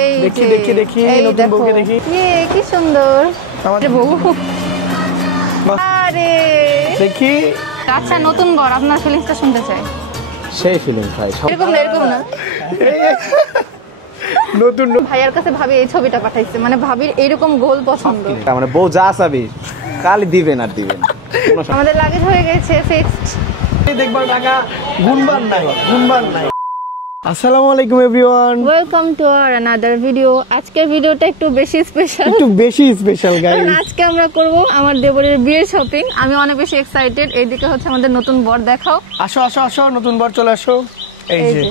এই দেখি দেখি দেখি নতুন বউকে দেখি। কি সুন্দর আমাদের বউ। আরে দেখি। আচ্ছা নতুন বর, আপনার ফিলিংসটা শুনতে চাই। সেই ফিলিং ভাই, এরকম না নতুন ভাইয়ার কাছে ভাবি এই ছবিটা পাঠাইছে, মানে ভাবির এইরকম গোল পছন্দ। মানে বউ যা চাবি কালি দিবেন আর দিবেন। আমাদের লাগেজ হয়ে গেছে ফিক্সড। দেখবার টাকা গুনবার নাই। আসসালামু আলাইকুম everyone, welcome to our another video. আজকের ভিডিওটা একটু বেশি স্পেশাল গাইস। আজকে আমরা করব আমার দেবরের বিয়ের শপিং। আমি অনেক বেশি এক্সাইটেড। এইদিকে হচ্ছে আমাদের নতুন বর, দেখাও। আসো নতুন বর চলে আসো। এই যে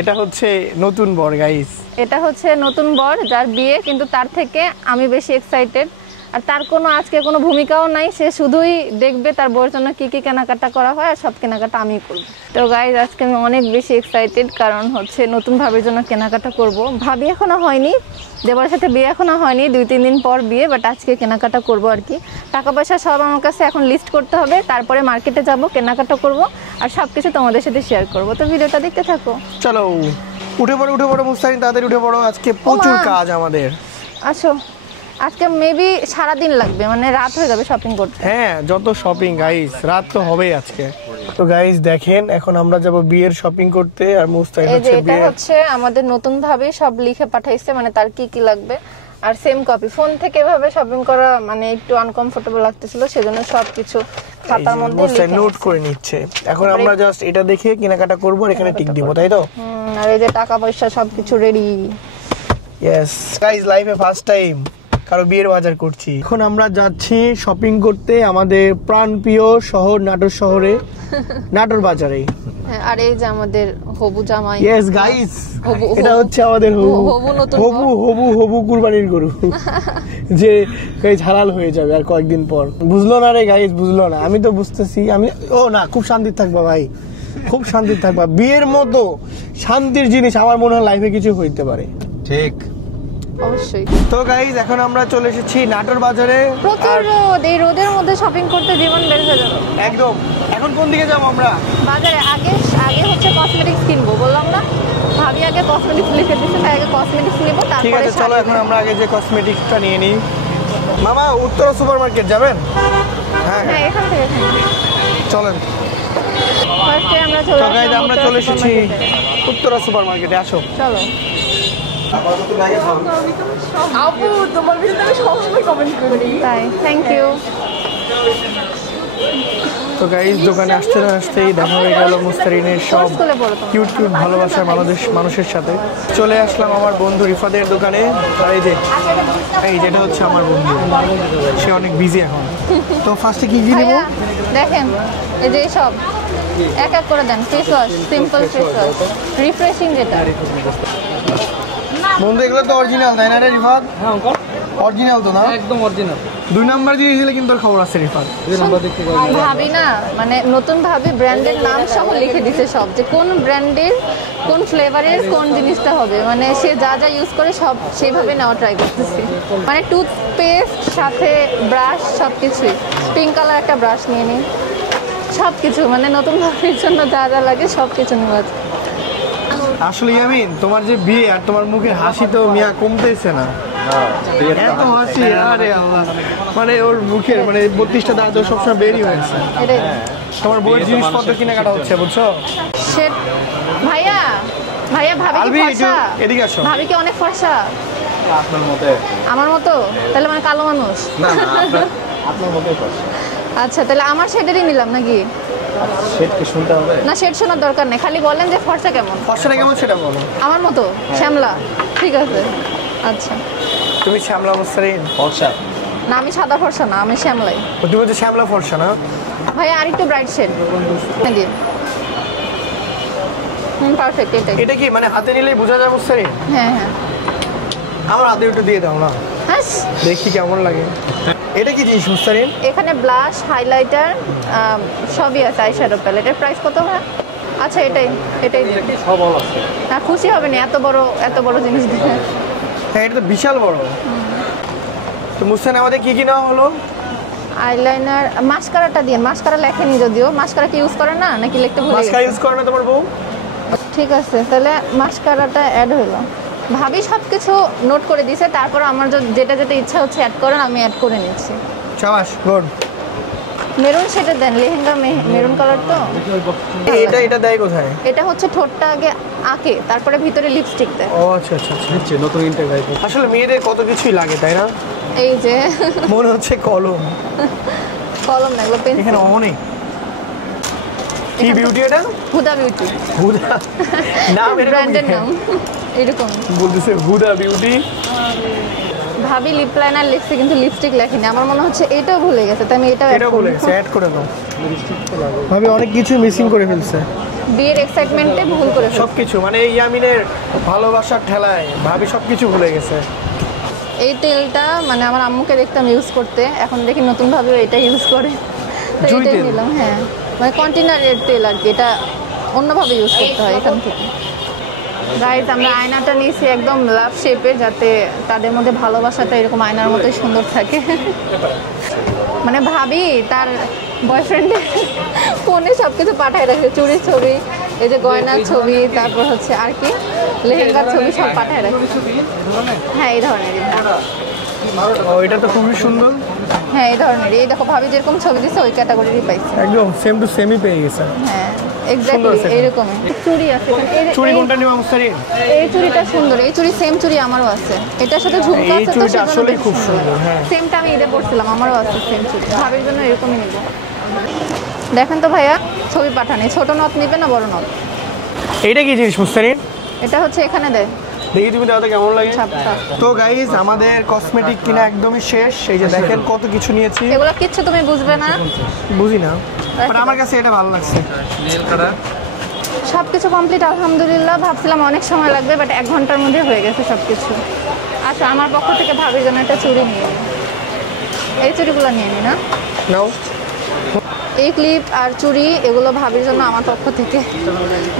এটা হচ্ছে নতুন বর গাইস। এটা হচ্ছে নতুন বর যার বিয়ে, কিন্তু তার থেকে আমি বেশি এক্সাইটেড। আর তার কোনো আজকে কোনো ভূমিকাও নাই, সে শুধুই দেখবে তার বউয়ের জন্য কি কি কেনাকাটা করা হয়, আর সব কেনাকাটা আমি করব। তো গাইজ আজকে আমি অনেক বেশি এক্সাইটেড, কারণ হচ্ছে নতুন ভাবির জন্য কেনাকাটা করব। ভাবি এখনো হয়নি, দেবরের সাথে বিয়ে এখনো হয়নি, 2-3 দিন পর বিয়ে, বাট আজকে কেনাকাটা করব আর কি। টাকা পয়সা সব আমার কাছে এখন লিস্ট করতে হবে, তারপরে মার্কেটে যাব, কেনাকাটা করব, আর সব কিছু তোমাদের সাথে শেয়ার করব। তো ভিডিওটা দেখতে থাকো। চলো উঠে পড়ো মুস্তারিন, তাড়াতাড়ি উঠে পড়ো, আজকে প্রচুর কাজ আমাদের। আসো, আজকে মেবি সারাদিন লাগবে, মানে রাত হয়ে যাবে শপিং করতে। হ্যাঁ, যত শপিং গাইস, রাত তো হবেই আজকে। তো গাইস দেখেন, এখন আমরা যাব বিয়ের শপিং করতে, আর মুস্তারিন হচ্ছে এটা হচ্ছে আমাদের নতুন ভাবে সব লিখে পাঠাইছে, মানে তার কি কি লাগবে। আর সেম কপি, ফোন থেকে এভাবে শপিং করা মানে একটু আনকমফোর্টেবল লাগতেছিল, সেজন্য সবকিছু খাতার মধ্যে লিখে নোট করে নিচ্ছে। এখন আমরা জাস্ট এটা দেখে কেনাকাটা করব, আর এখানে টিক দিব, তাই তো? আর এই যে টাকা পয়সা সবকিছু রেডি। ইয়েস গাইস, লাইফে ফার্স্ট টাইম কারো বিয়ের বাজার করছি। এখন আমরা যাচ্ছি শপিং করতে আমাদের প্রাণপ্রিয় শহর নাটোর শহরে, নাটোর বাজারে। আর এই যে আমাদের হবু জামাই। ইয়েস গাইস, এটা হচ্ছে আমাদের হবু কুরবানির গরু যে গাইস হালাল হয়ে যাবে আর কয়েকদিন পর। বুঝলো না রে গাইস, বুঝলো না। আমি তো বুঝতেছি, খুব শান্তিতে থাকবা ভাই, খুব শান্তিতে থাকবা। বিয়ের মতো শান্তির জিনিস আমার মনে হয় লাইফে কিছু হইতে পারে। ঠিক, অবশ্যই। তো গাইস এখন আমরা চলে এসেছি নাটোর বাজারে। প্রচুর রোদ, এই রোদের মধ্যে শপিং করতে জীবন বের হয়ে যাবে একদম। এখন কোন দিকে যাবো আমরা? বাজারে। আগে হচ্ছে কসমেটিক্স কিনবো, বললাম না? ভাবি আগে কসমেটিক্স লিখে দিচ্ছে, তাই আগে কসমেটিক্স নিব, তারপরে ঠিক আছে চলো এখন আমরা আগে যে কসমেটিক্সটা নিয়ে নিই। মামা উত্তরা সুপার মার্কেট যাবেন? হ্যাঁ এখান থেকে চলেন। ফার্স্টে আমরা চলে এসেছি উত্তরা সুপার মার্কেটে। আসো চলো। আপু তোমার ভিডিওতে আমি সবসময় কমেন্ট করি। তাই, থ্যাংক ইউ। তো গাইস দোকানে আসতেই দেখা হয়ে গেল মুস্তারিনের সব কিউট ভালোবাসার মানুষের সাথে। চলে আসলাম আমার বন্ধু রিফাদের দোকানে। আর এই যেটা হচ্ছে আমার বন্ধু, সে অনেক বিজি এখন। তো ফার্স্টে কি নেব দেখেন, এই যে সব এক এক করে দেন। Face wash, simple face wash, refreshing যেটা। বন্ধু এগুলো তো অরিজিনাল, তাই না রে রিফাত? হ্যাঁ অঙ্কল, অরিজিনাল তো না? একদম অরিজিনাল। 2 নাম্বার দিয়ে দিলে কিন্তু খবর আছে রিফাত। 2 নাম্বার দেখতে ভাবি না, মানে নতুন ভাবে ব্র্যান্ডের নাম সহ লিখে দিছে সব, যে কোন ব্র্যান্ডের কোন ফ্লেভারের কোন জিনিসটা হবে, মানে সে যা যা ইউজ করে সব সেভাবে নেওয়া ট্রাই করতেছি। মানে টুথপেস্ট সাথে ব্রাশ সবকিছুই। পিঙ্ক কালার একটা ব্রাশ নিয়ে নিই, সবকিছু মানে নতুন ভাবের জন্য যা যা লাগে সবকিছু নেওয়া আছে। আসলে ইয়ামিন, তোমার যে বিয়ে আর তোমার মুখের হাসি তো মিয়া কমতেছে না। এত হাসি, আরে আল্লাহ, মানে ওর মুখের মানে 32টা দাঁত সবসময় বেরি হয়েছে। তোমার বউয়ের জিনিসপত্র কেনাকাটা হচ্ছে, বুঝছো? ভাইয়া ভাবি কি ফর্সা? এদিকে আসো। ভাবি কি অনেক ফর্সা? আপনার মতে? আমার মতো? তাহলে মানে কালো মানুষ না আপনার মতেই ফর্সা। আচ্ছা, তাহলে আমার শেডেরই নিলাম নাকি? শেড কি শুনতে হবে? না, শেড শোনার দরকার নেই, খালি বলেন যে ফর্সা কেমন। ফর্সাটা কেমন সেটা বলো। আমার মতো শ্যামলা, ঠিক আছে। আচ্ছা, তুমি শ্যামলা মুস্তারিন? ফর্সা না, আমি সাদা ফর্সা না, আমি শ্যামলাই। তুমি হচ্ছে শ্যামলা ফর্সা না? ভাইয়া আর একটু ব্রাইট শেড দিয়ে। পারফেক্ট। এটা কি মানে হাতে নিলেই বোঝা যায় মুস্তারিন? হ্যাঁ। আমার হাতে একটু দিয়ে দাও না, হ্যাঁ দেখি কেমন লাগে। এটা কি জিনিস মুস্তারিন? এখানে ব্লাশ, হাইলাইটার সবই আছে, আই শ্যাডো প্যালেট। এর প্রাইস কত হয়? আচ্ছা এটাই সব আছে। না, খুশি হবে না এত বড় জিনিস দিয়ে। হ্যাঁ, এটা তো বিশাল বড়। তো মুস্তারিন আমাদের কি নেওয়া হলো? আইলাইনার, মাস্কারাটা দিয়ে। মাস্কারা লেখেনি যদিও, মাস্কারা কি ইউজ করে না নাকি লিখতে ভুলে গেছে? মাস্কারা ইউজ করে না তোমার বউ? ঠিক আছে, তাহলে মাস্কারাটা অ্যাড হলো। ভাবি সবকিছু নোট করে দিয়েছে, তারপর আমার যেটা যেটা ইচ্ছা হচ্ছে অ্যাড করেন, আমি অ্যাড করে নিচ্ছি। শাবাশ, গুড। মেরুন সেটা দেন, লেহেঙ্গা মেরুন কালার তো। এটা দেয় কোথায়? এটা হচ্ছে ঠোঁটটা আগে আঁকে, তারপরে ভিতরে লিপস্টিক দেয়। ও আচ্ছা আচ্ছা আচ্ছা, নতুন ইন্টারভিউ। আসলে মেয়েদের কত কিছুই লাগে, তাই না? এই যে মনে হচ্ছে কলম কলম লাগলো, পেন্সিল। এখানে অনেক। কি বিউটি এটা? হুদা বিউটি। হুদা নাম, ব্র্যান্ডের নাম এরকম বলতেছে, হুদা বিউটি। ভাবি লিপ লাইনার লিখছে কিন্তু লিপস্টিক লেখেনি, আমার মনে হচ্ছে এটাও ভুলে গেছে, তাই আমি এটাও ভুলে গেছে, অ্যাড করে দাও। ভাবি অনেক কিছু মিসিং করে ফেলছে, বিয়ের এক্সাইটমেন্টে ভুল করে ফেলছে সবকিছু। মানে ইয়ামিনের ভালোবাসার ঠেলায় ভাবি সবকিছু ভুলে গেছে। এই তেলটা মানে আমার আম্মুকে দেখতাম ইউজ করতে, এখন দেখি নতুন ভাবে এটা ইউজ করে, তো জুই এটাই তেল? নিলাম। হ্যাঁ, মানে কন্টেনারের তেল আর কি, এটা অন্যভাবে ইউজ করতে হয় এখান থেকে। গাইজ, আমরা আয়নাটা নিয়েছি একদম লাভ শেপে, যাতে তাদের মধ্যে ভালোবাসাটা এরকম আয়নার মতোই সুন্দর থাকে। মানে ভাবি তার বয়ফ্রেন্ডের ফোনে সবকিছু পাঠায় রাখে, চুরির ছবি, এই যে গয়নার ছবি, তারপর হচ্ছে আর কি লেহেঙ্গার ছবি, সব পাঠায় রাখে। হ্যাঁ, এই ধরনেরই। ও, এটা তো খুবই সুন্দর। হ্যাঁ, এই ধরনেরই। এই দেখো ভাবি যেরকম ছবি দিচ্ছে ওই ক্যাটাগরিরই পাইছে। একদম সেম টু সেমই পেয়ে গেছে। হ্যাঁ, এক্স্যাক্টলি এইরকমই। চুড়ি আছে এখানে। চুড়ি কোনটা নিবা মুস্তারিন? এই চুড়িটা সুন্দর, এই চুড়ি সেম চুড়ি আমারও আছে, এটার সাথে ঝুমকা এই আছে, তো চুড়িটা সেজন্য আসলেই বেশি খুব সুন্দর। হ্যাঁ, সেমটা আমি ঈদে পড়ছিলাম, আমারও আছে সেম চুড়ি। ভাবির জন্য এরকমই নিব। দেখেন তো ভাইয়া, ছবি পাঠানি, ছোট নথ নিবে না বড় নথ? এইটা কি জিনিস মুস্তারিন? এটা হচ্ছে এখানে দেয় দেখি তুমি দাও তো কেমন লাগে। ছাপটা। তো গাইজ, আমাদের কসমেটিক কিনা একদমই শেষ। এই যে দেখেন কত কিছু নিয়েছি। এগুলো কিচ্ছু তুমি বুঝবে না, বুঝি না, বাট আমার কাছে এটা ভালো লাগছে। সবকিছু কমপ্লিট আলহামদুলিল্লাহ। ভাবছিলাম অনেক সময় লাগবে, বাট 1 ঘন্টার মধ্যে হয়ে গেছে সবকিছু। আচ্ছা, আমার পক্ষ থেকে ভাবির জন্য একটা চুড়ি নিয়ে নিই, এই চুড়িগুলো নিয়ে নিই না। নাও, এই ক্লিপ আর চুড়ি এগুলো ভাবির জন্য আমার পক্ষ থেকে।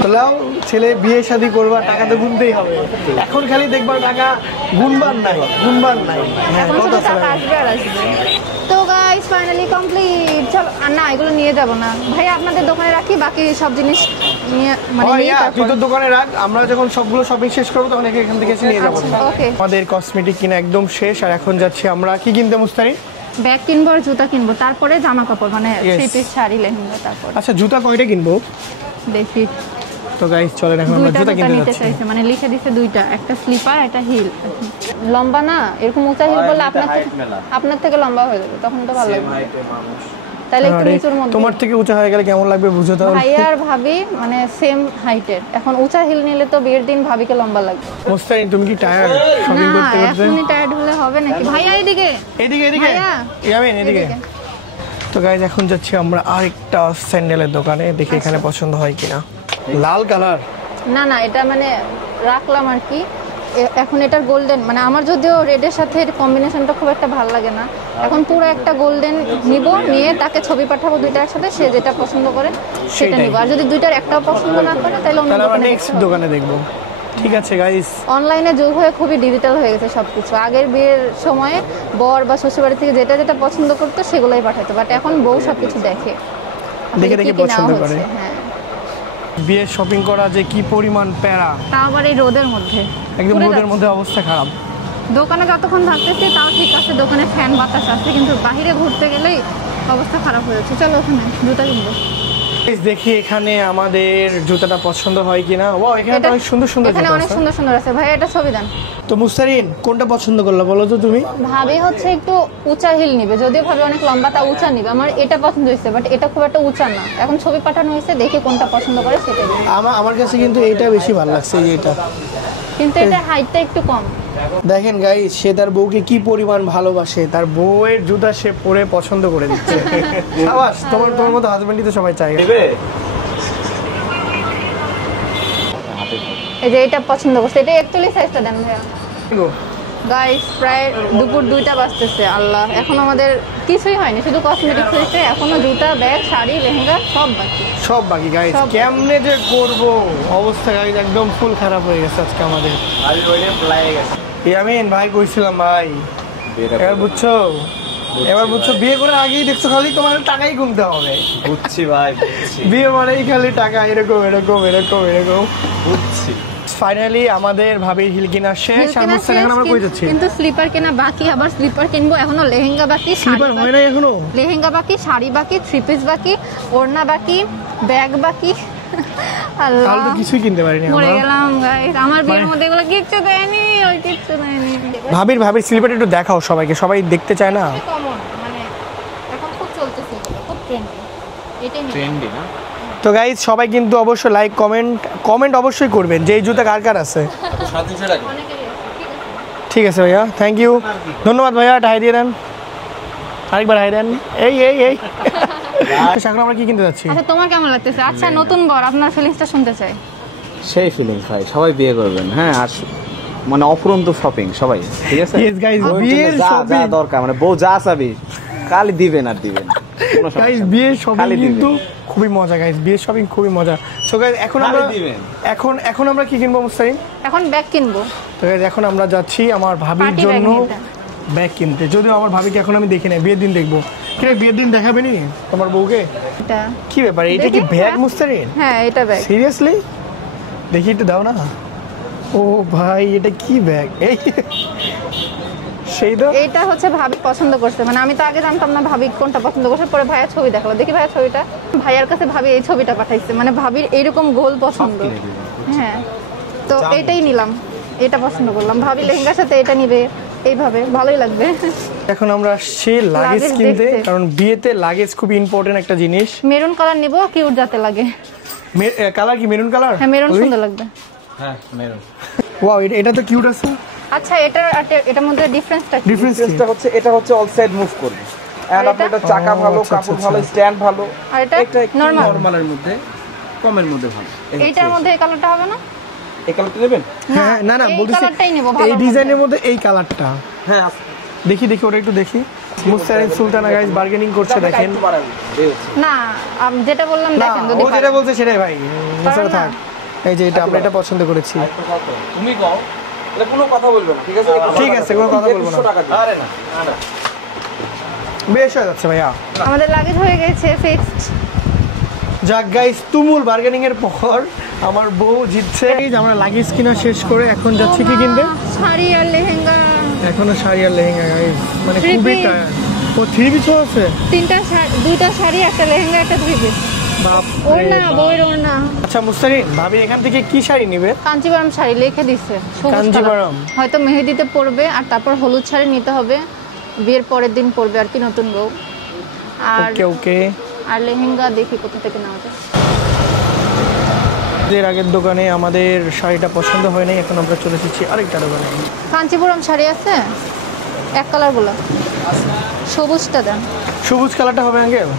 বললাম ছেলে বিয়ে শাদী করবা, টাকা তো গুনতেই হবে। এখন খালি দেখবা টাকা গুনবার নাই, গুনবার নাই। হ্যাঁ, এখন কত শুধু আছে টাকা আসবে আর আসবে। তো গাইস, ফাইনালি কমপ্লিট। চল, আর না, এগুলো নিয়ে যাব না ভাই, আপনাদের দোকানে রাখি, বাকি সব জিনিস নিয়ে মানে নিয়ে তুই তো দোকানে রাখ, আমরা যখন সবগুলো শপিং শেষ করবো তখন এখান থেকে এসে নিয়ে যাবো। ওকে। আমাদের কসমেটিক কিনা একদম শেষ, আর এখন যাচ্ছি আমরা কি কিনতে মুস্তারি? ব্যাগ কিনবো আর জুতা কিনবো, তারপরে জামা কাপড় মানে Yes. 3 পিস শাড়ি লেহেঙ্গা। তারপর আচ্ছা, জুতা কয়টা কিনবো? দেখি, তো গাইস চলেন এখন আমরা 2টা জুতা জুতা কিনতে নিতে যাচ্ছি। চাইছে, মানে লিখে দিছে 2টা, একটা স্লিপার একটা হিল। লম্বা না, এরকম উঁচা হিল বললে আপনার থেকে লম্বা হয়ে যাবে, তখন তো ভালো লাগবে। তাহলে একটু আরে, নিচুর মধ্যে। তোমার থেকে উঁচা হয়ে গেলে কেমন লাগবে বুঝো তো। ভাইয়া আর ভাবি মানে সেম হাইটের, এখন উঁচা হিল নিলে তো বিয়ের দিন ভাবিকে লম্বা লাগবে। মুস্তারিন, তুমি কি টায়ার্ড শপিং না, করতে করতে? এখনই টায়ার্ড হলে হবে নাকি? ভাইয়া এদিকে, এদিকে এদিকে ভাইয়া। ইয়ামিন এদিকে। এদিকে। তো গাইজ, এখন যাচ্ছি আমরা আরেকটা স্যান্ডেলের দোকানে, দেখি এখানে পছন্দ হয় কিনা। লাল কালার? না না, এটা মানে রাখলাম আর কি। এখন এটার গোল্ডেন, মানে আমার যদিও রেডের সাথে কম্বিনেশনটা খুব একটা ভালো লাগে না, এখন পুরো একটা গোল্ডেন নিব, নিয়ে তাকে ছবি পাঠাবো 2টা একসাথে, সে যেটা পছন্দ করে সেটা সেটাই। নিব। আর যদি 2টার একটাও পছন্দ না করে তাহলে অন্য তাহলে আমরা দোকানে নেক্সট দোকানে দেখবো। ঠিক আছে গাইস। অনলাইনে যুগ হয়ে খুবই ডিজিটাল হয়ে গেছে সবকিছু। আগের বিয়ের সময়ে বর বা শ্বশুরবাড়ি থেকে যেটা যেটা পছন্দ করতো সেগুলোই পাঠাতো, বাট এখন বউ সবকিছু দেখে দেখে কি দেখে কি নেওয়া পছন্দ হচ্ছে। করে। হ্যাঁ, বিয়ের শপিং করা যে কি পরিমাণ প্যারা, তাও আবার এই রোদের মধ্যে। একদম পুরো রোদের মধ্যে অবস্থা খারাপ। দোকানে যতক্ষণ থাকতেছি তাও ঠিক আছে, দোকানে ফ্যান বাতাস আছে, কিন্তু বাইরে ঘুরতে গেলেই অবস্থা খারাপ হয়ে যাচ্ছে। চলো ওখানে জুতা কিনবো। Guys, দেখি এখানে আমাদের জুতাটা পছন্দ হয় কিনা। ওয়াও, এখানে তো অনেক সুন্দর সুন্দর এখানে জুতা অনেক আছে। সুন্দর সুন্দর আছে। ভাই এটা ছবি দেন। তো মুস্তারিন, কোনটা পছন্দ করলা বলো তো তুমি? ভাবি হচ্ছে একটু উঁচা হিল নিবে, যদিও ভাবি অনেক লম্বা, তা উঁচা নিবে। আমার এটা পছন্দ হয়েছে, বাট এটা খুব একটা উঁচা না। এখন ছবি পাঠানো হয়েছে, দেখি কোনটা পছন্দ করে সেটাই নিবে। আমার কাছে কিন্তু এইটা বেশি ভালো লাগছে, এই যে এটা। কিন্তু এটা হাইটটা একটু কম। দেখেন গাইস, সে তার বউকে কি পরিমাণ ভালোবাসে, তার বউয়ের জুতা সে পরে পছন্দ করে দিচ্ছে। সাবাস, তোমার মতো হাজবেন্ডই তো সবাই চাই। এই যে এটা পছন্দ করছে, এটা 41 সাইজটা দেন ভাইয়া। গাইস, প্রায় দুপুর 2টা বাজতেছে। আল্লাহ, এখন আমাদের কিছুই হয়নি, শুধু কসমেটিক্স হয়েছে, এখনো জুতা, ব্যাগ, শাড়ি, লেহেঙ্গা সব বাকি। সব বাকি গাইস, সব। কেমনে যে করবো, অবস্থা গাইস একদম ফুল খারাপ হয়ে গেছে আজকে আমাদের। আমিন ভাই কইছিলাম ভাই, এবার বুঝছো, এবার বুঝছো, বিয়ে করে আগেই দেখছো খালি তোমার টাকাই গুনতে হবে। বুঝছি ভাই, বুঝছি বিয়ে মানেই খালি টাকা, এরকম এরকম এরকম এরকম। বুঝছি। ফাইনালি আমাদের ভাবির হিল কেনা শেষ। এখন আমরা কই যাচ্ছি? কিন্তু স্লিপার কেনা বাকি, আবার স্লিপার কিনবো, এখনো লেহেঙ্গা বাকি, স্লিপার হয় না এখনো, লেহেঙ্গা বাকি, শাড়ি বাকি, থ্রি পিস বাকি, ওড়না বাকি, ব্যাগ বাকি। আল্লাহ, তাহলে তো কিছুই কিনতে পারিনি মরে আমরা। গেলাম গাইস, আমার বিয়ের মধ্যে এগুলো কিচ্ছু দেয়নি, ওই কিচ্ছু দেয়নি। ভাবির স্লিপারটা একটু দেখাও সবাইকে, সবাই দেখতে চায় না। কমন, মানে এখন খুব চলতেছে, খুব ট্রেন্ডি, এটাই নিয়ে। ট্রেন্ডি না? তো গাইজ সবাই কিন্তু অবশ্যই লাইক কমেন্ট অবশ্যই করবেন যে এই জুতা কার কার আছে। অনেকেরই আছে, ঠিক আছে ভাইয়া, থ্যাংক ইউ, ধন্যবাদ ভাইয়া। হাই দিয়ে দেন, আরেকবার হাই দেন। এই এখন আমরা কি কিনতে যাচ্ছি? আচ্ছা তোমার কেমন লাগতেছে? আচ্ছা নতুন বর, আপনার ফিলিংসটা শুনতে চাই। সেই ফিলিংস ভাই, সবাই বিয়ে করবেন। হ্যাঁ, আর মানে অফুরন্ত শপিং সবাই, ঠিক আছে? Yes guys, বউয়ের জন্য বিয়ের যা shopping। দরকার, মানে বউ যা চাবি খালি দিবেন আর দিবেন। কোনো সমস্যা গাইজ নেই। বিয়ের শপিং খালি দিবেন। কিন্তু খুবই মজা গাইজ, বিয়ের শপিং খুবই মজা। সো গাইজ এখন খালি আমরা দিবেন। এখন আমরা কি কিনবো মুস্তারিন? এখন ব্যাগ কিনবো, তো গাইজ এখন আমরা যাচ্ছি আমার ভাবির Party bag জন্য নিতে। ব্যাগ কিনতে। যদিও আমার ভাবিকে এখন আমি দেখি নাই, বিয়ের দিন দেখবো। কি রে, বিয়ের দিন দেখাবে নি তোমার বউকে? এটা কি ব্যাপার, এটা কি দেখি, ব্যাগ হ্যাঁ। মুস্তারিন? হ্যাঁ এটা ব্যাগ। সিরিয়াসলি দেখি একটু দাও না। ও ভাই এটা কি ব্যাগ? এই সেই তো এইটা হচ্ছে ভাবি পছন্দ করছে, মানে আমি তো আগে জানতাম না ভাবি কোনটা পছন্দ করছে, পরে ভাইয়া ছবি দেখালো, দেখি ভাইয়া ছবিটা, ভাইয়ার কাছে ভাবি এই ছবিটা পাঠাইছে, মানে ভাবির এইরকম গোল পছন্দ। হ্যাঁ তো এটাই নিলাম, এটা পছন্দ করলাম, ভাবি লেহেঙ্গার সাথে এটা নিবে, এইভাবে ভালোই লাগবে। এখন আমরা আসছি লাগেজ লাগেজ কিনতে, দেখতে। কারণ বিয়েতে লাগেজ খুব ইম্পর্টেন্ট একটা জিনিস। মেরুন কালার নিবো, কিউট যাতে লাগে। কালার কি মেরুন কালার? হ্যাঁ মেরুন সুন্দর লাগবে। হ্যাঁ, মেরুন। ওয়াও, এটা তো কিউট আছে। আচ্ছা এটার মধ্যে ডিফারেন্সটা কি? ডিফারেন্সটা হচ্ছে এটা হচ্ছে অল সাইড মুভ করবে। এন্ড আপনার এটা চাকা ভালো, আচ্ছা, কাপড় আচ্ছা, ভালো, স্ট্যান্ড ভালো। আর এটা নরমাল, নরমালের মধ্যে, কমের মধ্যে ভালো। এইটার মধ্যে এই কালারটা হবে না? এই কালারটা নেবেন? হ্যাঁ না এই বলতেছি কালারটাই নেবো, ভালো এই ডিজাইনের মধ্যে এই কালারটা। হ্যাঁ, দেখি ওটা একটু দেখি। মুস্তারিন সুলতানা গাইস বার্গেনিং করছে, দেখেন। না যেটা বললাম না, দেখেন, যদি ও যেটা পারেন। বলছে সেটাই ভাই, মুস্তারিন থাক। এই যে এটা আমরা এটা পছন্দ করেছি। তুমি কও, এটা কোনো কথা বলবে না, ঠিক আছে? ঠিক আছে, কোনো কথা বলবো না। আরে না, বেশ হয়ে যাচ্ছে ভাইয়া। আমাদের লাগেজ হয়ে গেছে ফিক্সড। যাক গাইস, তুমুল বার্গেনিং এর পর আমার বউ জিতছে। এই যে আমরা লাগেজ কিনা শেষ করে এখন যাচ্ছি কি কিনতে? শাড়ি আর লেহেঙ্গা, এখনো শাড়ি আর লেহেঙ্গা গাইস, মানে Three খুবই piece। টায়ার্ড। ও থ্রি পিসও আছে? দুইটা শাড়ি, একটা লেহেঙ্গা, একটা থ্রি পিস। বাপ ওড়না, বউয়ের ওড়না। আচ্ছা মুস্তারিন, ভাবি এখান থেকে কি শাড়ি নিবে? কাঞ্জিবরম শাড়ি লিখে দিচ্ছে, সবুজ কাঞ্জিবরম। কালার। হয়তো মেহেদিতে পরবে, আর তারপর হলুদ শাড়ি নিতে হবে, বিয়ের পরের দিন পরবে আর কি, নতুন বউ। আর ওকে আর লেহেঙ্গা দেখি কোথা থেকে নেওয়া যায়। এর আগের দোকানে আমাদের শাড়িটা পছন্দ হয় নাই, এখন আমরা চলে এসেছি আরেকটা দোকানে। কাঞ্চিপুরম শাড়ি আছে এক কালার গুলো, সবুজটা দেন। সবুজ কালারটা হবে আঙ্কেল?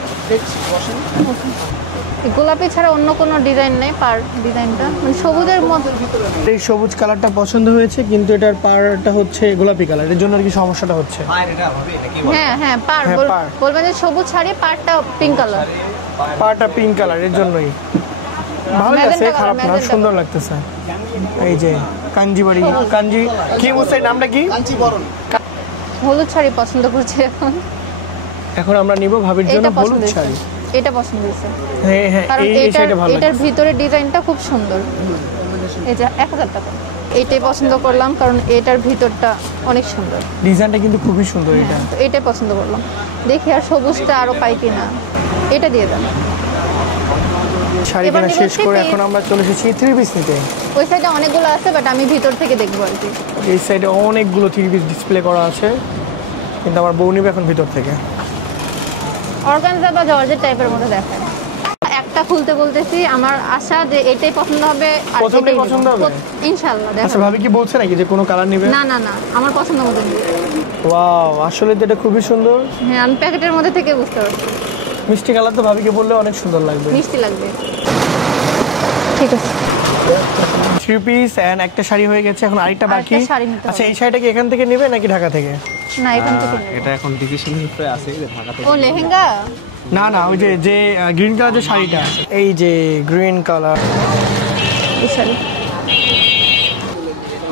গোলাপি ছাড়া অন্য কোনো ডিজাইন নেই, পার ডিজাইনটা মানে সবুজের মতো। এই সবুজ কালারটা পছন্দ হয়েছে, কিন্তু এটার পাড়টা হচ্ছে গোলাপি কালার, এর জন্য আর কি সমস্যাটা হচ্ছে। হ্যাঁ হ্যাঁ পার, হ্যাঁ, পাড়। বলবেন যে সবুজ শাড়ি, পারটা পিঙ্ক কালার। পাড়টা পিঙ্ক কালার, এর জন্যই। ভালো আছে, ম্যাজেন্টা খারাপ না, ম্যাজেন্টা সুন্দর লাগতেছে। এই যে কাঞ্জিবাড়ি, কাঞ্জি কি বলছে নামটা কি? হলুদ শাড়ি পছন্দ করছে এখন। এখন আমরা নিব ভাবির জন্য এটা হলুদ পছন্দ হয়েছে, শাড়ি। এটা পছন্দ হয়েছে, হ্যাঁ হ্যাঁ, কারণ এই শাড়িটা ভালো এটার লাগে। ভিতরে ডিজাইনটা খুব সুন্দর। এই যে 1000 টাকা, এইটাই পছন্দ করলাম কারণ এটার ভিতরটা অনেক সুন্দর। ডিজাইনটা কিন্তু খুবই সুন্দর এটা। তো এটাই পছন্দ করলাম, দেখি আর সবুজটা আরো পাই কিনা, এটা দিয়ে দেন। শাড়ি এবার কেনা নিব শেষ হচ্ছে করে piece। এখন আমরা চলে এসেছি থ্রি পিস নিতে। ওই সাইডে অনেকগুলো আছে, বাট আমি ভিতর থেকে দেখবো আর কি। এই সাইডে অনেকগুলো থ্রি পিস ডিসপ্লে করা আছে, কিন্তু আমার বউ নিবে এখন ভিতর থেকে। অর্গানজা বা জর্জেট টাইপের মধ্যে দেখায়। একটা খুলতে বলতেছি, আমার আশা যে এটাই পছন্দ হবে আর প্রথমটাই এটাই নিবো। পছন্দ হবে? ইনশাআল্লাহ আচ্ছা দেখো। ভাবি কি বলছে নাকি যে কোনো কালার নিবে? না না না, আমার পছন্দ মতো নিবো। ওয়াও, আসলে তো এটা খুবই সুন্দর। হ্যাঁ আমি প্যাকেটের মধ্যে থেকে বুঝতে পারছি, মিষ্টি কালার তো ভাবিকে বললে অনেক সুন্দর লাগবে। মিষ্টি লাগবে। ঠিক আছে, থ্রি পিস এন্ড একটা শাড়ি হয়ে গেছে, এখন আরেকটা বাকি। আরেকটা শাড়ি নিতে হবে। আচ্ছা এই শাড়িটা কি এখান থেকে নেবে নাকি ঢাকা থেকে? না এখান থেকে নিবো। এটা এখন ডিসিশনের উপরে আছে, যে ঢাকা থেকে। ও লেহেঙ্গা, না না, ওই যে যে গ্রিন কালার যে শাড়িটা, এই যে গ্রিন কালার। এই শাড়ি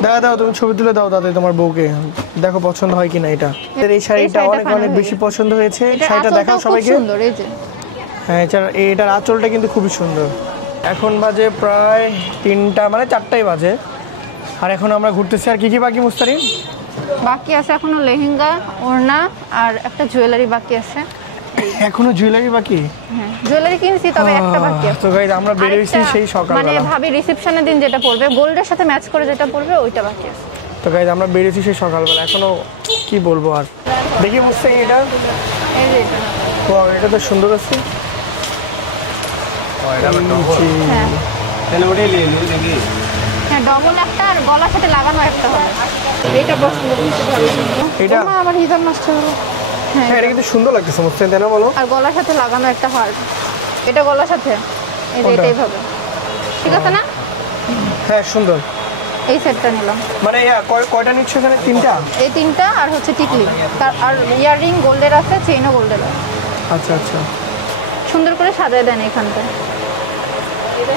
দাও দাও, তুমি ছবি তুলে দাও তাতে তোমার বউকে, দেখো পছন্দ হয় কিনা এটা। এই শাড়িটা অনেক অনেক বেশি পছন্দ হয়েছে। শাড়িটা দেখাও সবাইকে। সুন্দর, এই যে হ্যাঁ, এটার আঁচলটা কিন্তু খুবই সুন্দর। এখন বাজে প্রায় 3টা, মানে 4টাই বাজে। আর এখন আমরা ঘুরতেছি। আর কি কি বাকি মুস্তারিন? বাকি আছে এখনো লেহেঙ্গা, ওড়না আর একটা জুয়েলারি বাকি আছে। এখনো জুয়েলারি বাকি? হ্যাঁ, জুয়েলারি কিনছি, তবে একটা বাকি আছে। তো গাইস আমরা বেরিয়েছি সেই সকালবেলা, মানে ভাবি রিসেপশনের দিন যেটা পরবে, গোল্ডের সাথে ম্যাচ করে যেটা পরবে ওইটা বাকি আছে। তো গাইস আমরা বেরিয়েছি সেই সকালবেলা, এখনো কি বলবো আর। দেখি মুস্তারিন এটা, এই যে এটা। ওয়াও, এটা তো সুন্দর আছে। হ্যাঁ তাহলে ওটাই নিয়ে নিই নাকি? হ্যাঁ, ডবল একটা আর গলার সাথে লাগানো একটা হবে। এইটা পছন্দ করতে ভালো লাগলো। এটা? ওমা, আমার হিজাব নষ্ট হলো। হ্যাঁ, হ্যাঁ, এটা কিন্তু সুন্দর লাগতেছে মুস্তারিন, তাই না বলো? আর গলার সাথে লাগানো একটা হার, এটা গলার সাথে এই যে কোনটা? এটাই ভাবে, ঠিক আছে না? হ্যাঁ সুন্দর। এই সেটটা নিলাম। মানে কয়টা নিচ্ছ এখানে? 3টা? এই 3টা আর হচ্ছে টিকলি, আর ইয়াররিং গোল্ডের আছে, চেইনও গোল্ডের আছে। আচ্ছা আচ্ছা। সুন্দর করে সাজায় দেন এখানটা,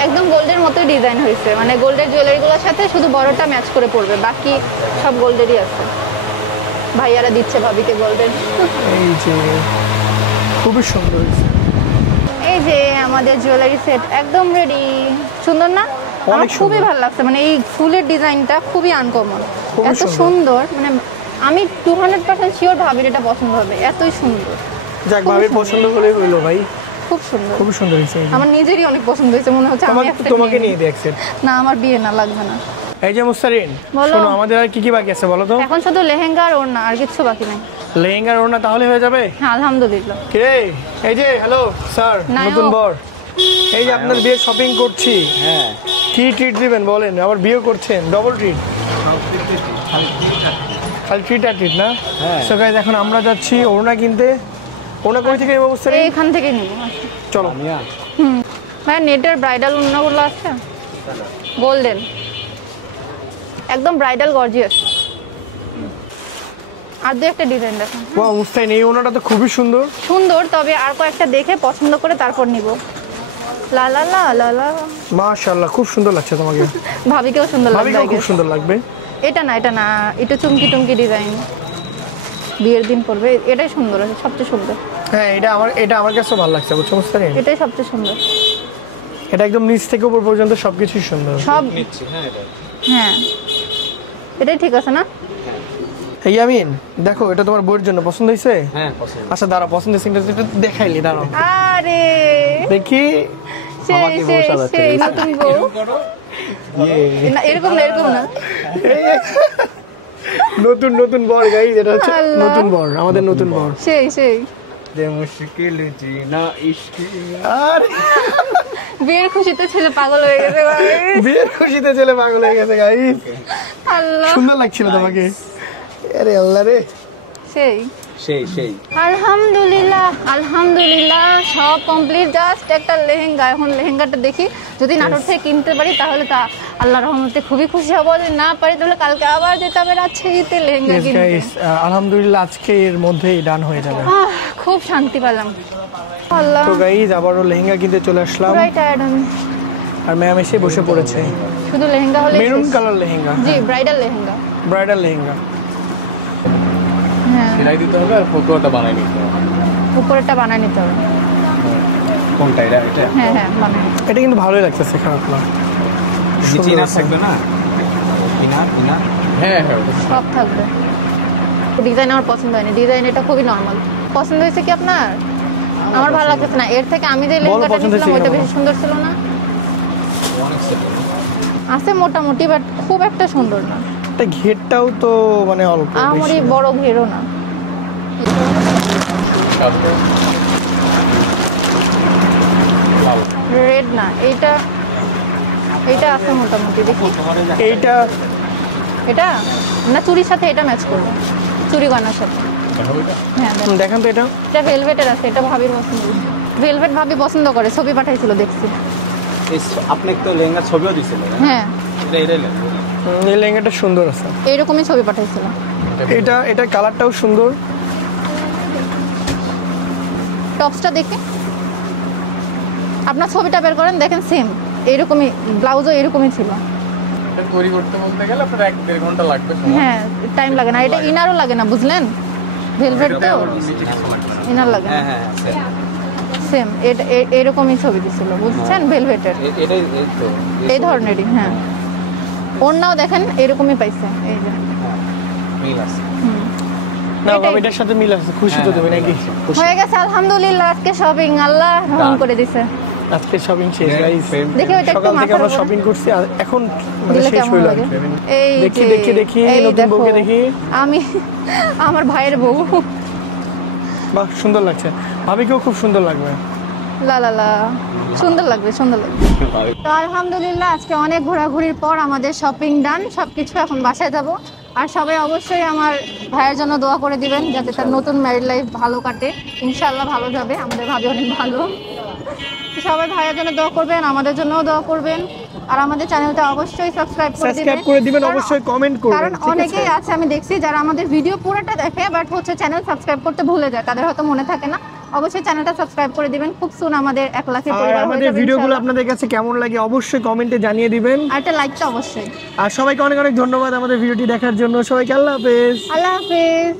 একদম গোল্ডের মতোই ডিজাইন হয়েছে, মানে গোল্ডের জুয়েলারিগুলোর সাথে শুধু বড়টা ম্যাচ করে পড়বে, বাকি সব গোল্ডেরই আছে। ভাইয়ারা দিচ্ছে ভাবিকে গোল্ডের। এই যে খুবই সুন্দর হয়েছে। এই যে আমাদের জুয়েলারি সেট একদম রেডি। সুন্দর না? আমার অনেক খুবই সুন্দর। ভালো লাগছে, মানে এই ফুলের ডিজাইনটা খুবই আনকমন, খুবই এত সুন্দর। সুন্দর, মানে আমি 200% শিওর ভাবির এটা পছন্দ হবে, এতই সুন্দর, যাক, ভাবির পছন্দ হলেই হইলো ভাই। খুব সুন্দর। খুবই সুন্দর হয়েছে। এই যে। আমার নিজেরই অনেক পছন্দ হয়েছে, মনে হচ্ছে আমি একটা তোমাকে নিয়ে দিই এক set। না, আমার বিয়ে না, লাগবে না। এই যে মুস্তারিন, বলো। শোনো আমাদের আর কি কি বাকি আছে বলো তো? এখন শুধু লেহেঙ্গা আর ওড়না, আর কিছু বাকি নাই। লেহেঙ্গার ওড়না তাহলে হয়ে যাবে? হ্যাঁ, আলহামদুলিল্লাহ। কে? এই যে হ্যালো স্যার, নায়ক। নতুন বর। এই যে আপনার বিয়ে শপিং করছি, হ্যাঁ, কি ট্রিট দিবেন বলেন? আবার বিয়ে করছেন, ডবল ট্রিট, খালি ট্রিট আর ট্রিট না? হ্যাঁ। সো গাইস এখন আমরা যাচ্ছি ওড়না কিনতে। ওড়না কই থেকে নেবো মুস্তারিন? এইখান থেকে নিব। চলো। আমিয়া ভাই নেটের ব্রাইডাল ওড়নাগুলো আছে, গোল্ডেন, একদম ব্রাইডাল গর্জিয়াস। আর দু একটা ডিজাইন দেখেন, ওয়াও মুস্তারিন, এই ওড়নাটা তো খুবই সুন্দর। সুন্দর, তবে আর কয়েকটা দেখে পছন্দ করে তারপর নিব। লা লা লা লা লা, মাশাআল্লাহ, খুব সুন্দর লাগছে তোমাকে। ভাবিকেও সুন্দর লাগবে। ভাবিকেও I খুব guess। সুন্দর লাগবে। এটা না, এটা না, এটা চুমকি টুমকি ডিজাইন, বিয়ের দিন পরবে, এটাই সুন্দর আছে, সবচেয়ে সুন্দর। হ্যাঁ, এটা আমার কাছে ভালো লাগছে, বুঝছো মুস্তারিন? এটাই সবচেয়ে সুন্দর, এটা একদম নিচ থেকে উপর পর্যন্ত সবকিছুই সুন্দর। সব। নিচ্ছি। হ্যাঁ, এটা হ্যাঁ, এটাই ঠিক আছে না? এই আমিন, দেখো এটা তোমার বউয়ের জন্য পছন্দ হয়েছে? হ্যাঁ পছন্দ। আচ্ছা দাঁড়াও, পছন্দ হয়েছে এটা দেখাইলি, দাঁড়াও আরে দেখি। সেই আমাকে বউ সেই সাজাচ্ছে। সেই নতুন বউ। না, এরকম না, এরকম না। নতুন নতুন বর গাইস, এটা হচ্ছে আল্লাহ। নতুন বর, আমাদের নতুন বর। সেই সেই যে মুশকিল জিনা ইশকি। আর বিয়ের খুশিতে ছেলে পাগল হয়ে গেছে ভাই। বিয়ের খুশিতে ছেলে পাগল হয়ে গেছে গাইস। আল্লাহ, সুন্দর লাগছিল তোমাকে? আরে আল্লাহ রে। সেই সেই আলহামদুলিল্লাহ, আলহামদুলিল্লাহ সব কমপ্লিট, জাস্ট একটা লেহেঙ্গা। এখন লেহেঙ্গাটা দেখি, যদি নাটোর থেকে কিনতে পারি তাহলে তা আল্লাহর রহমতে খুবই খুশি হব, যদি না পারি তাহলে কালকে আবার যেতে হবে রাজশাহীতে লেহেঙ্গা Yes, কিনতে। guys, আলহামদুলিল্লাহ আজকে এর মধ্যেই ডান হয়ে যাবে। খুব শান্তি পেলাম। আল্লাহ, তো গাইস আবারও লেহেঙ্গা কিনতে চলে আসলাম, পুরাই টায়ার্ড আমি। আর ম্যাম এসে বসে পড়েছে। শুধু লেহেঙ্গা হলে মেরুন কালার লেহেঙ্গা, জি, ব্রাইডাল লেহেঙ্গা। ব্রাইডাল লেহেঙ্গা। হ্যাঁ, সেলাই দিতে হবে আর ফটোটা বানাই নিতে হবে। উপরেরটা বানায় নিতে হবে। কোনটা এটা? এটা হ্যাঁ হ্যাঁ, বানায় নিতে হবে। এটা কিন্তু ভালোই লাগতেছে, খারাপ না। নিচে না থাকবে না? কিনা হ্যাঁ হ্যাঁ সব থাকবে। ডিজাইন আমার পছন্দ হয়নি, ডিজাইন এটা খুবই নরমাল। পছন্দ হয়েছে কি আপনার? আমার ভালো লাগতেছে না, এর থেকে আমি যে লেহেঙ্গাটা পছন্দ নিয়েছিলাম হয়েছে ওইটা কিনা বেশি সুন্দর ছিল না? অনেক সেট। আছে মোটামুটি, বাট খুব একটা সুন্দর না। এটা ঘেরটাও তো মানে অল্প আমারই বেশি। বড় ঘেরও না। রেড না, এইটা এইটা আছে মোটামুটি, দেখি। এইটা এটা না, চুড়ির সাথে এটা ম্যাচ করবে, চুড়ি গয়নার সাথে। হ্যাঁ, দেখো। দেখেন তো এটা। এটা ভেলভেটের আছে, এটা ভাবির পছন্দ। ভেলভেট ভাবি পছন্দ করে, ছবি পাঠাইছিল দেখছি। আপনি তো লেহেঙ্গা ছবিও দিছিলেন। হ্যাঁ, এটাই এই লেহেঙ্গাটা সুন্দর আছে। এইরকমই ছবি পাঠাইছিল। এটা কালারটাও সুন্দর। টপসটা দেখে আপনার ছবিটা বের করেন, দেখেন সেম এইরকমই, ব্লাউজও এরকমই ছিল। তৈরি করতে বলতে গেলে আপনার 1-1.5 ঘন্টা লাগবে। হ্যাঁ, টাইম লাগে না, এটা ইনারও লাগে না, বুঝলেন? ভেলভেট তো ইনার লাগে না। হ্যাঁ সেম এটা এরকমই ছবি দিছিল, বুঝছেন? ভেলভেটের এটাই তো এই ধরনেরই। হ্যাঁ, ওড়নাও দেখেন এরকমই পাইছে এই যে মিল আছে। না এটাই। বাবা এটার সাথে মিল আছে, খুশি তো তুমি নাকি? হয়ে গেছে আলহামদুলিল্লাহ, আজকে শপিং আল্লাহ রহম করে দিছে। আজকে শপিং শেষ গাইস, দেখি ওইটা একটু সকাল থেকে মাথার আমরা উপরে শপিং করছি আর এখন মানে দিলে শেষ কেমন হইল। লাগে? এই দেখি যে, দেখি দেখি এই নতুন দেখো, বউকে দেখি। আমি আমার ভাইয়ের বউ। বাহ সুন্দর লাগছে, ভাবিকেও খুব সুন্দর লাগবে। লা লা লা, সুন্দর লাগবে সুন্দর লাগবে। তো আলহামদুলিল্লাহ আজকে অনেক ঘোরাঘুরির পর আমাদের শপিং ডান, সবকিছু এখন বাসায় যাব। আর সবাই অবশ্যই আমার ভাইয়ের জন্য দোয়া করে দিবেন যাতে তার নতুন ম্যারিড লাইফ ভালো কাটে, ইনশাআল্লাহ ভালো যাবে। আমাদের ভাবি অনেক ভালো, তো সবাই ভাইয়ের জন্য দোয়া করবেন, আমাদের জন্যও দোয়া করবেন। আর আমাদের চ্যানেলটা অবশ্যই সাবস্ক্রাইব করে দিবেন, অবশ্যই কমেন্ট করবেন। কারণ অনেকেই আছে আমি দেখছি যারা আমাদের ভিডিও পুরোটা দেখে বাট হচ্ছে চ্যানেল সাবস্ক্রাইব করতে ভুলে যায়, তাদের হয়তো মনে থাকে না। অবশ্যই চ্যানেলটা সাবস্ক্রাইব করে দিবেন, খুব সুন আমাদের 1 লাখের আর পরিবার হয়ে আমাদের যাবে ভিডিওগুলো ইনশাআল্লাহ। আপনাদের কাছে কেমন লাগে অবশ্যই কমেন্টে জানিয়ে দিবেন। আর একটা লাইক তো অবশ্যই। আর সবাইকে অনেক অনেক ধন্যবাদ আমাদের ভিডিওটি দেখার জন্য। সবাইকে আল্লাহ হাফেজ। আল্লাহ হাফেজ।